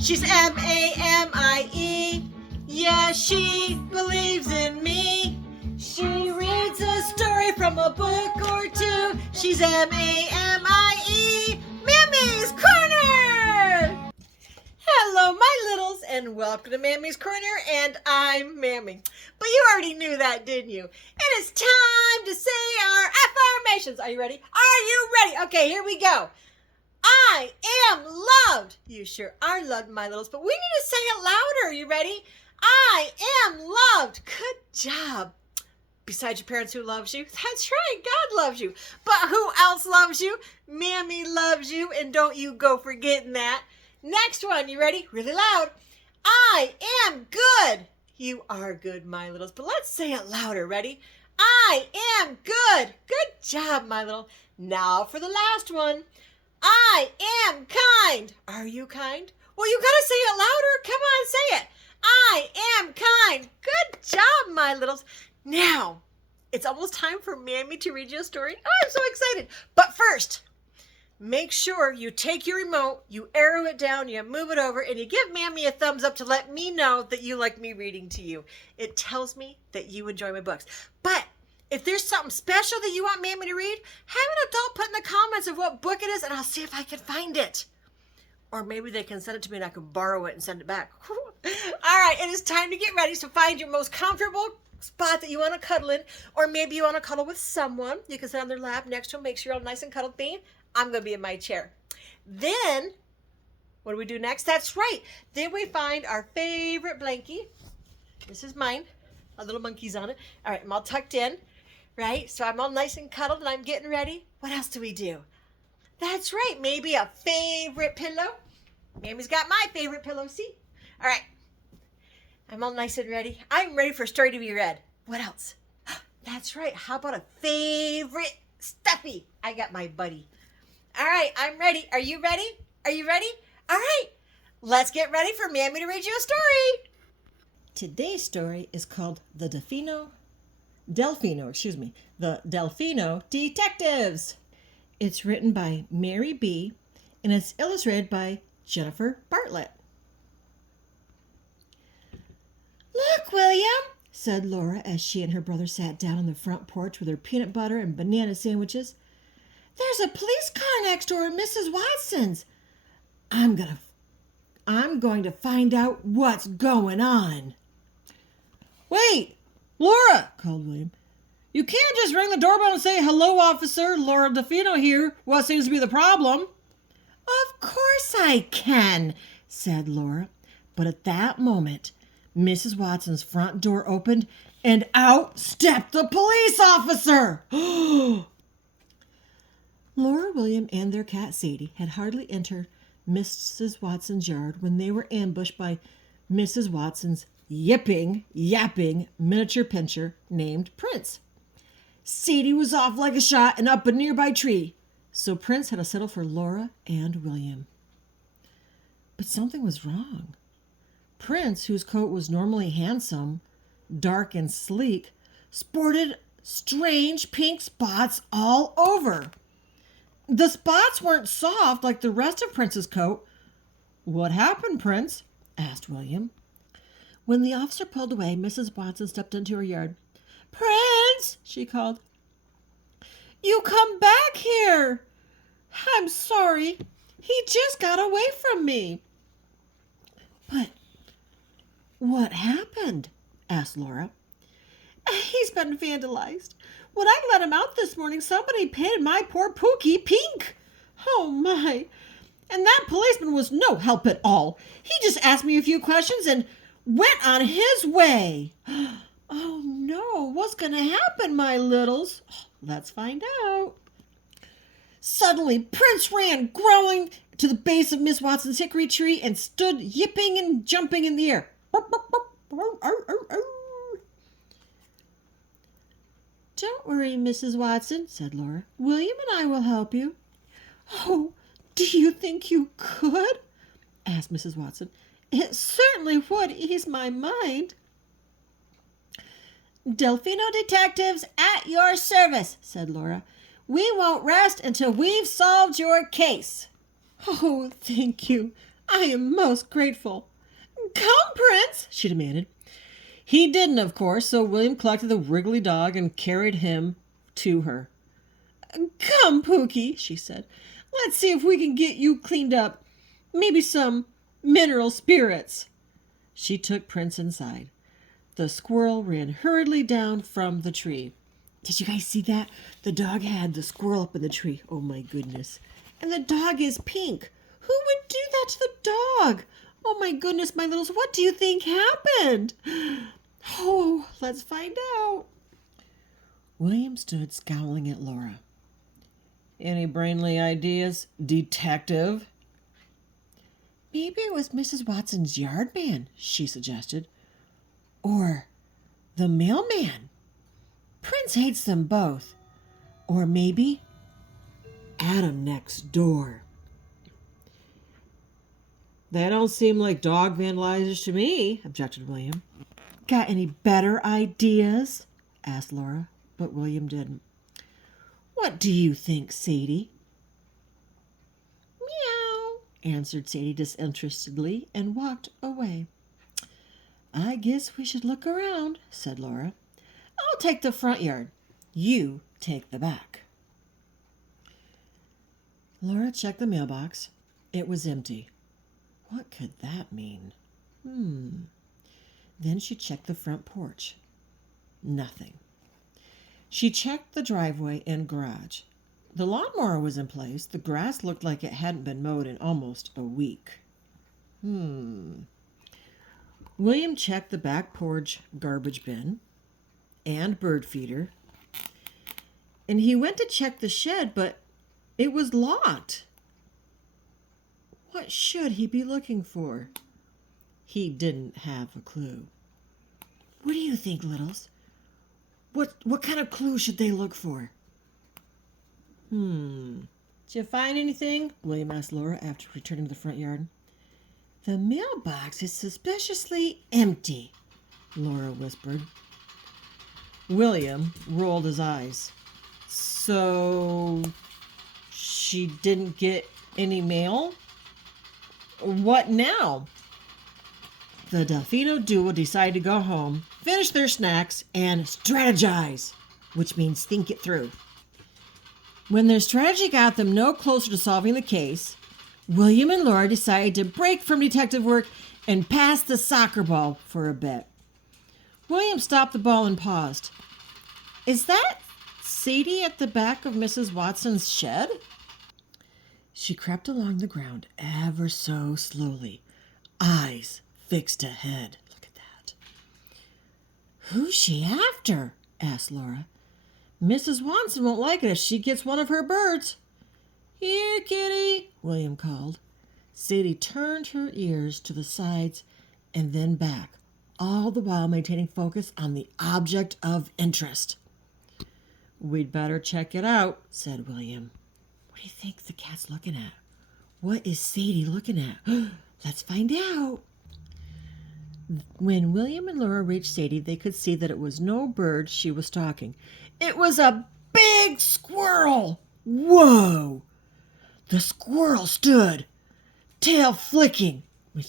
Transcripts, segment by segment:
She's M-A-M-I-E. Yeah, she believes in me. She reads a story from a book or two. She's M-A-M-I-E. Mammy's Corner! Hello, my littles, and welcome to Mammy's Corner, and I'm Mammy. But you already knew that, didn't you? It is time to say our affirmations. Are you ready? Are you ready? Okay, here we go. I am loved. You sure are loved, my littles, but we need to say it louder. Are you ready? I am loved. Good job. Besides your parents who loves you, that's right, God loves you. But who else loves you? Mammy loves you, and don't you go forgetting that. Next one, you ready? Really loud. I am good. You are good, my littles, but let's say it louder. Ready? I am good. Good job, my little. Now for the last one. I am kind. Are you kind? Well, you gotta say it louder. Come on, say it. I am kind. Good job, my littles. Now, it's almost time for Mammy to read you a story. Oh, I'm so excited. But first, make sure you take your remote, you arrow it down, you move it over, and you give Mammy a thumbs up to let me know that you like me reading to you. It tells me that you enjoy my books. But if there's something special that you want Mammy to read, have an adult put in the comments of what book it is, and I'll see if I can find it. Or maybe they can send it to me and I can borrow it and send it back. All right, it is time to get ready. So find your most comfortable spot that you want to cuddle in, or maybe you want to cuddle with someone. You can sit on their lap next to them, make sure you're all nice and cuddled. Bean, I'm going to be in my chair. Then, what do we do next? That's right. Then we find our favorite blankie. This is mine. A little monkey's on it. All right, I'm all tucked in. Right? So I'm all nice and cuddled and I'm getting ready. What else do we do? That's right. Maybe a favorite pillow. Mammy's got my favorite pillow. See? All right. I'm all nice and ready. I'm ready for a story to be read. What else? That's right. How about a favorite stuffy? I got my buddy. All right. I'm ready. Are you ready? Are you ready? All right. Let's get ready for Mammy to read you a story. Today's story is called The Delphino Detectives. It's written by Mary B. and it's illustrated by Jennifer Bartlett. Look, William, said Laura as she and her brother sat down on the front porch with their peanut butter and banana sandwiches. There's a police car next door at Mrs. Watson's. I'm going to find out what's going on. Wait! Laura, called William. You can't just ring the doorbell and say, hello, officer, Laura Delphino here. What seems to be the problem? Of course I can, said Laura. But at that moment, Mrs. Watson's front door opened and out stepped the police officer. Laura, William, and their cat Sadie had hardly entered Mrs. Watson's yard when they were ambushed by Mrs. Watson's yapping miniature pinscher named Prince. Sadie was off like a shot and up a nearby tree, so Prince had to settle for Laura and William. But something was wrong. Prince, whose coat was normally handsome, dark and sleek, sported strange pink spots all over. The spots weren't soft like the rest of Prince's coat. What happened, Prince? Asked William. When the officer pulled away, Mrs. Watson stepped into her yard. Prince, she called. You come back here. I'm sorry. He just got away from me. But what happened? Asked Laura. He's been vandalized. When I let him out this morning, somebody painted my poor Pookie pink. Oh, my. And that policeman was no help at all. He just asked me a few questions and went on his way. Oh, no. What's going to happen, my littles? Let's find out. Suddenly, Prince ran, growling, to the base of Miss Watson's hickory tree and stood yipping and jumping in the air. Don't worry, Mrs. Watson, said Laura. William and I will help you. Oh, do you think you could? Asked Mrs. Watson. It certainly would ease my mind. Delphino Detectives at your service, said Laura. We won't rest until we've solved your case. Oh, thank you. I am most grateful. Come, Prince, she demanded. He didn't, of course, so William collected the wriggly dog and carried him to her. Come, Pookie, she said. Let's see if we can get you cleaned up. Maybe some mineral spirits. She took Prince inside. The squirrel ran hurriedly down from the tree. Did you guys see that? The dog had the squirrel up in the tree. Oh, my goodness. And the dog is pink. Who would do that to the dog? Oh, my goodness, my littles. What do you think happened? Oh, let's find out. William stood scowling at Laura. Any brainly ideas, detective? Maybe it was Mrs. Watson's yard man, she suggested. Or the mailman. Prince hates them both. Or maybe Adam next door. That don't seem like dog vandalizers to me, objected William. Got any better ideas? Asked Laura, but William didn't. What do you think, Sadie? Meow, answered Sadie disinterestedly and walked away. I guess we should look around, said Laura. I'll take the front yard. You take the back. Laura checked the mailbox. It was empty. What could that mean? Then she checked the front porch. Nothing. She checked the driveway and garage. The lawnmower was in place. The grass looked like it hadn't been mowed in almost a week. William checked the back porch garbage bin and bird feeder. And he went to check the shed, but it was locked. What should he be looking for? He didn't have a clue. What do you think, littles? What kind of clue should they look for? Did you find anything? William asked Laura after returning to the front yard. The mailbox is suspiciously empty, Laura whispered. William rolled his eyes. So she didn't get any mail? What now? The Delphino duo decided to go home, finish their snacks, and strategize, which means think it through. When their strategy got them no closer to solving the case, William and Laura decided to break from detective work and pass the soccer ball for a bit. William stopped the ball and paused. Is that Sadie at the back of Mrs. Watson's shed? She crept along the ground ever so slowly, eyes fixed ahead. Look at that. Who's she after? Asked Laura. Mrs. Watson won't like it if she gets one of her birds. Here, kitty, William called. Sadie turned her ears to the sides and then back, all the while maintaining focus on the object of interest. We'd better check it out, said William. What do you think the cat's looking at? What is Sadie looking at? Let's find out. When William and Laura reached Sadie, they could see that it was no bird she was stalking. It was a big squirrel. Whoa! The squirrel stood, tail flicking,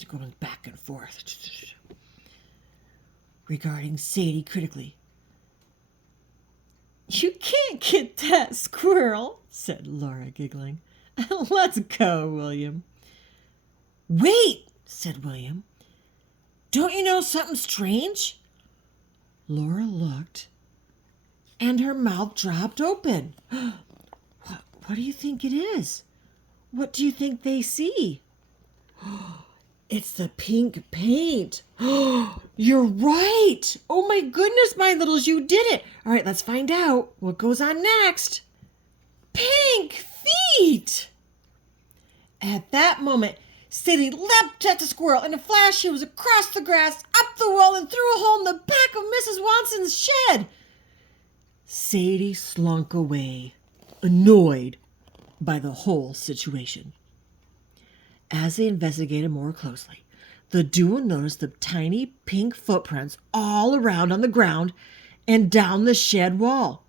going back and forth, regarding Sadie critically. You can't get that squirrel, said Laura, giggling. Let's go, William. Wait, said William. Don't you know something strange? Laura looked, and her mouth dropped open. What do you think it is? What do you think they see? It's the pink paint. You're right. Oh my goodness, my littles, you did it. All right, let's find out what goes on next. Pink feet. At that moment, Sadie leapt at the squirrel. In a flash, she was across the grass, up the wall, and through a hole in the back of Mrs. Watson's shed. Sadie slunk away, annoyed by the whole situation. As they investigated more closely, the duo noticed the tiny pink footprints all around on the ground and down the shed wall.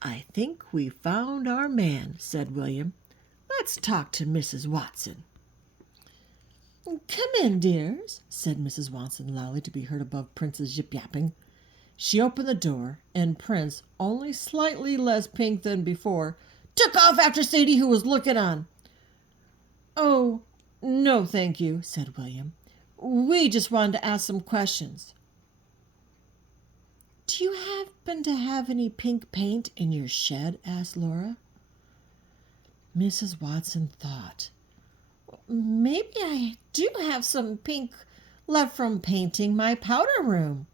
"I think we found our man," said William. "Let's talk to Mrs. Watson." "Come in, dears," said Mrs. Watson loudly to be heard above Prince's yip-yapping. She opened the door, and Prince, only slightly less pink than before, took off after Sadie, who was looking on. "Oh, no, thank you," said William. "We just wanted to ask some questions." "Do you happen to have any pink paint in your shed?" asked Laura. Mrs. Watson thought. "Maybe I do have some pink left from painting my powder room."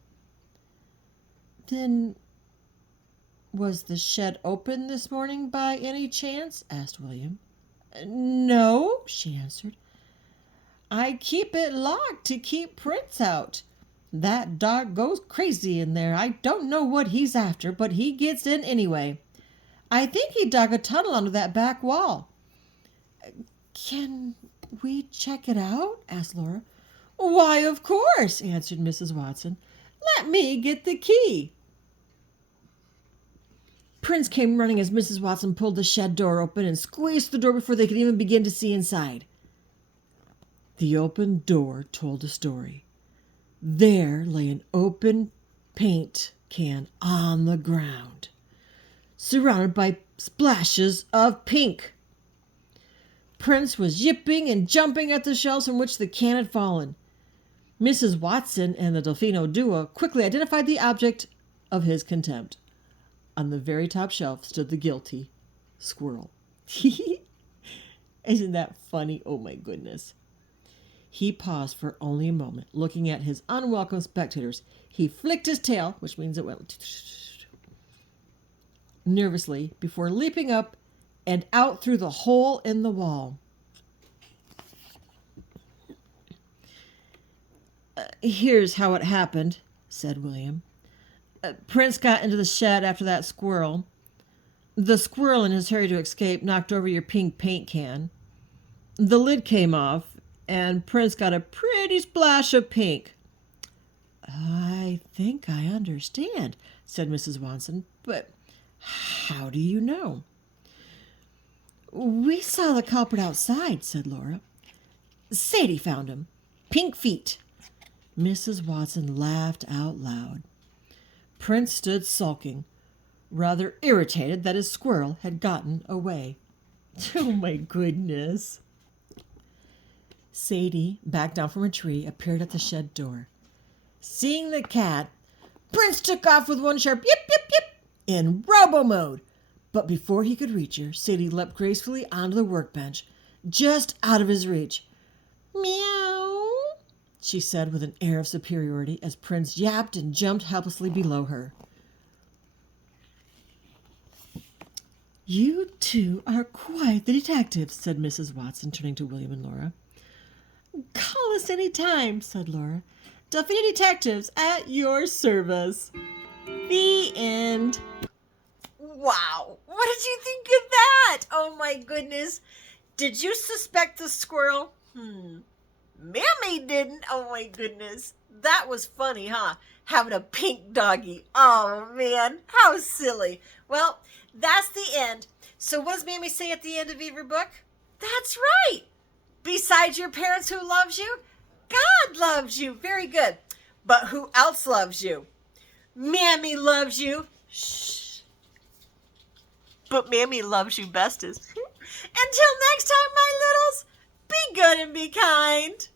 "Then was the shed open this morning by any chance?" asked William. "No," she answered. "I keep it locked to keep Prince out. That dog goes crazy in there. I don't know what he's after, but he gets in anyway. I think he dug a tunnel under that back wall." "Can we check it out?" asked Laura. "Why, of course," answered Mrs. Watson. "Let me get the key." Prince came running as Mrs. Watson pulled the shed door open and squeezed the door before they could even begin to see inside. The open door told a story. There lay an open paint can on the ground, surrounded by splashes of pink. Prince was yipping and jumping at the shelves from which the can had fallen. Mrs. Watson and the Delphino duo quickly identified the object of his contempt. On the very top shelf stood the guilty squirrel. Isn't that funny? Oh my goodness. He paused for only a moment, looking at his unwelcome spectators. He flicked his tail, which means it went nervously, before leaping up and out through the hole in the wall. "Here's how it happened," said William. "Prince got into the shed after that squirrel. The squirrel, in his hurry to escape, knocked over your pink paint can. The lid came off, and Prince got a pretty splash of pink." "I think I understand," said Mrs. Watson. "But how do you know?" "We saw the culprit outside," said Laura. "Sadie found him. Pink feet." Mrs. Watson laughed out loud. Prince stood sulking, rather irritated that his squirrel had gotten away. Oh my goodness. Sadie, back down from a tree, appeared at the shed door. Seeing the cat, Prince took off with one sharp yip, yip, yip in robo mode. But before he could reach her, Sadie leapt gracefully onto the workbench, just out of his reach. "Meow," she said with an air of superiority as Prince yapped and jumped helplessly below her. "You two are quite the detectives," said Mrs. Watson, turning to William and Laura. "Call us any time," said Laura. "Delphino Detectives at your service." The end. Wow, what did you think of that? Oh my goodness. Did you suspect the squirrel? Mammy didn't. Oh my goodness. That was funny, huh? Having a pink doggy. Oh man, how silly. Well, that's the end. So what does Mammy say at the end of every book? That's right. Besides your parents who loves you, God loves you. Very good. But who else loves you? Mammy loves you. Shh. But Mammy loves you bestest. Until next time, my littles, be good and be kind.